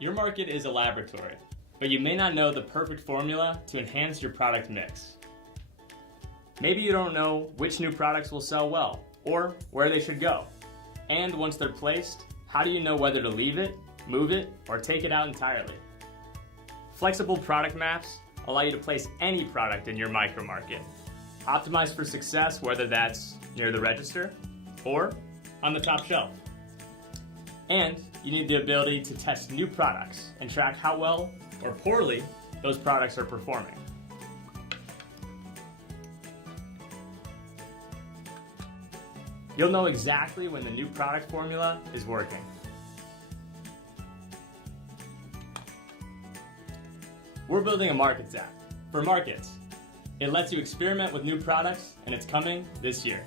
Your market is a laboratory, but you may not know the perfect formula to enhance your product mix. Maybe you don't know which new products will sell well, or where they should go. And once they're placed, how do you know whether to leave it, move it, or take it out entirely? Flexible product maps allow you to place any product in your micro market. Optimize for success, whether that's near the register or on the top shelf. And you need the ability to test new products and track how well or poorly those products are performing. You'll know exactly when the new product formula is working. We're building a markets app for markets. It lets you experiment with new products, and it's coming this year.